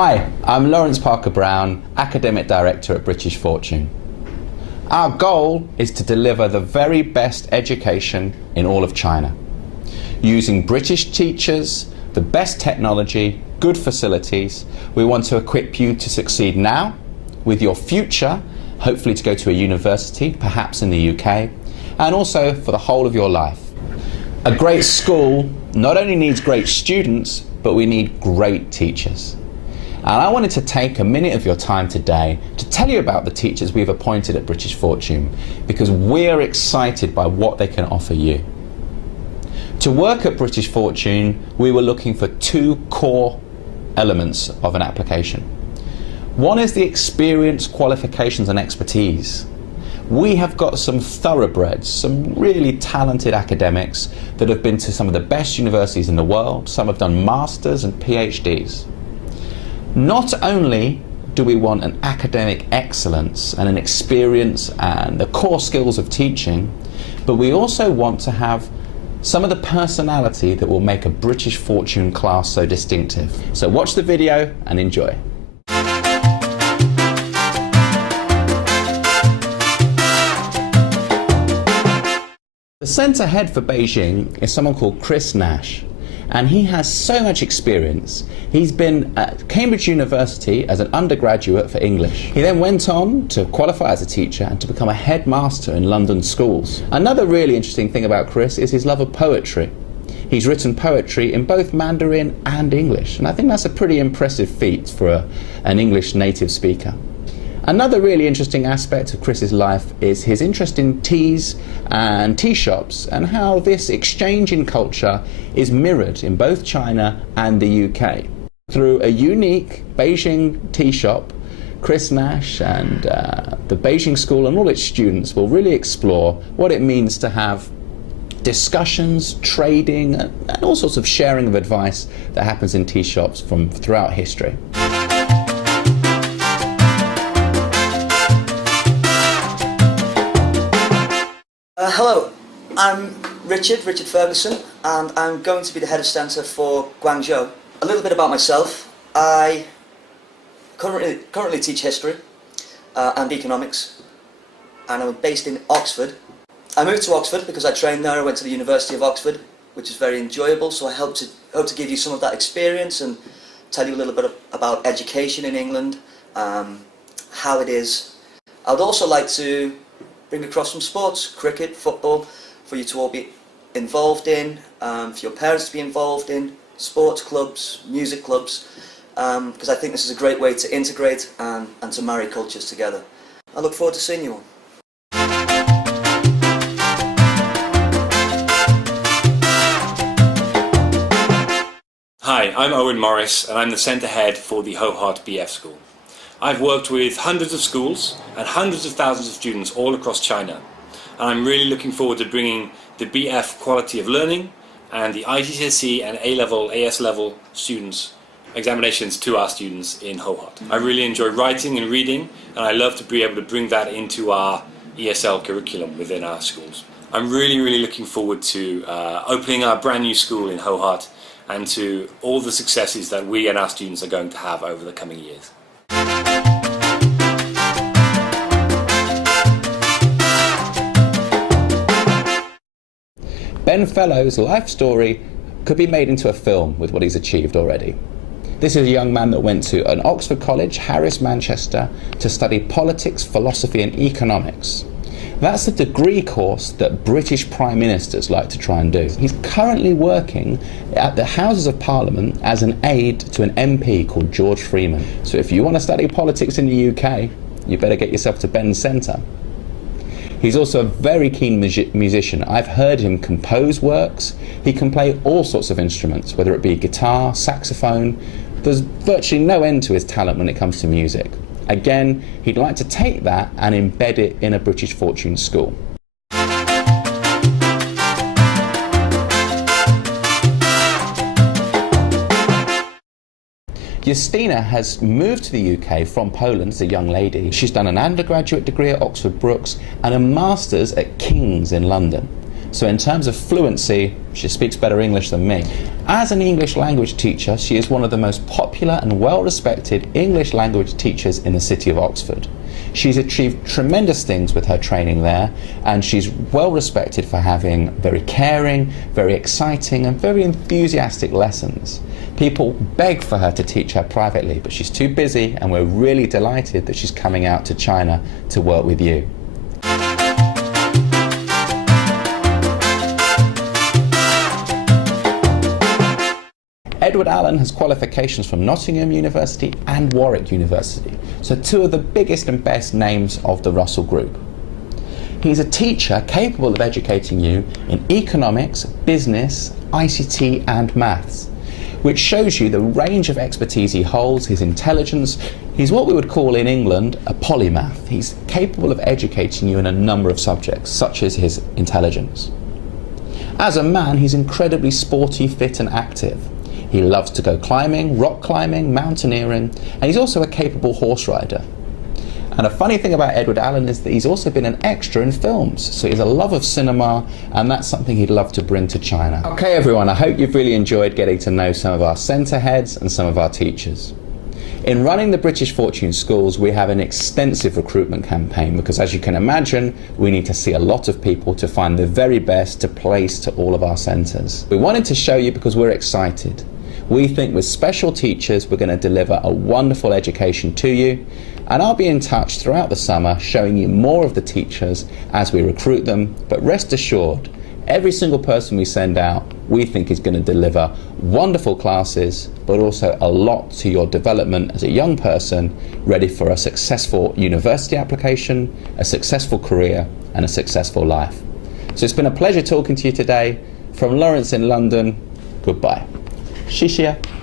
Hi, I'm Laurence Parker-Brown, Academic Director at British Fortune. Our goal is to deliver the very best education in all of China. Using British teachers, the best technology, good facilities, we want to equip you to succeed now, with your future, hopefully to go to a university, perhaps in the UK, and also for the whole of your life. A great school not only needs great students, but we need great teachers. And I wanted to take a minute of your time today to tell you about the teachers we've appointed at British Fortune, because we're excited by what they can offer you. To work at British Fortune, we were looking for two core elements of an application. One is the experience, qualifications and expertise. We have got some thoroughbreds, some really talented academics that have been to some of the best universities in the world. Some have done masters and PhDs. Not only do we want an academic excellence and an experience and the core skills of teaching, but we also want to have some of the personality that will make a British Fortune class so distinctive. So watch the video and enjoy. The centre head for Beijing is someone called Chris Nash, and he has so much experience. He's been at Cambridge University as an undergraduate for English. He then went on to qualify as a teacher and to become a headmaster in London schools. Another really interesting thing about Chris is his love of poetry. He's written poetry in both Mandarin and English, and I think that's a pretty impressive feat for an English native speaker. Another really interesting aspect of Chris's life is his interest in teas and tea shops, and how this exchange in culture is mirrored in both China and the UK. Through a unique Beijing tea shop, Chris Nash and the Beijing School and all its students will really explore what it means to have discussions, trading, and all sorts of sharing of advice that happens in tea shops from throughout history. Hello, I'm Richard Ferguson, and I'm going to be the head of centre for Guangzhou. A little bit about myself. I currently teach history and economics, and I'm based in Oxford. I moved to Oxford because I trained there. I went to the University of Oxford, which is very enjoyable, so I hope to give you some of that experience and tell you a little bit about education in England, how it is. I would also like to bring across some sports, cricket, football, for you to all be involved in, for your parents to be involved in, sports clubs, music clubs, because I think this is a great way to integrate and to marry cultures together. I look forward to seeing you all. Hi, I'm Owen Morris, and I'm the centre head for the Hohart BF School. I've worked with hundreds of schools and hundreds of thousands of students all across China, and I'm really looking forward to bringing the BF quality of learning and the IGCSE and A-level, AS level students examinations to our students in Hohart. I really enjoy writing and reading, and I love to be able to bring that into our ESL curriculum within our schools. I'm really looking forward to opening our brand new school in Hohart and to all the successes that we and our students are going to have over the coming years. Ben Fellow's life story could be made into a film with what he's achieved already. This is a young man that went to an Oxford College, Harris, Manchester, to study politics, philosophy and economics. That's a degree course that British Prime Ministers like to try and do. He's currently working at the Houses of Parliament as an aide to an MP called George Freeman. So if you want to study politics in the UK, you better get yourself to Ben's Centre. He's also a very keen musician. I've heard him compose works. He can play all sorts of instruments, whether it be guitar, saxophone. There's virtually no end to his talent when it comes to music. Again, he'd like to take that and embed it in a British Fortune school. Justina has moved to the UK from Poland as a young lady. She's done an undergraduate degree at Oxford Brookes and a master's at King's in London. So in terms of fluency, she speaks better English than me. As an English language teacher, she is one of the most popular and well-respected English language teachers in the city of Oxford. She's achieved tremendous things with her training there, and she's well respected for having very caring, very exciting and very enthusiastic lessons. People beg for her to teach her privately, but she's too busy, and we're really delighted that she's coming out to China to work with you. Edward Allen has qualifications from Nottingham University and Warwick University, so two of the biggest and best names of the Russell Group. He's a teacher capable of educating you in economics, business, ICT and maths, which shows you the range of expertise he holds, his intelligence. He's what we would call in England a polymath. He's capable of educating you in a number of subjects, such as his intelligence. As a man, he's incredibly sporty, fit and active. He loves to go climbing, rock climbing, mountaineering, and he's also a capable horse rider. And a funny thing about Edward Allen is that he's also been an extra in films, so he has a love of cinema, and that's something he'd love to bring to China. Okay everyone, I hope you've really enjoyed getting to know some of our centre heads and some of our teachers. In running the British Fortune schools, we have an extensive recruitment campaign because, as you can imagine, we need to see a lot of people to find the very best to place to all of our centres. We wanted to show you because we're excited. We think with special teachers we're going to deliver a wonderful education to you, and I'll be in touch throughout the summer showing you more of the teachers as we recruit them, but rest assured, every single person we send out we think is going to deliver wonderful classes, but also a lot to your development as a young person, ready for a successful university application, a successful career and a successful life. So it's been a pleasure talking to you today. From Laurence in London, goodbye. 谢谢。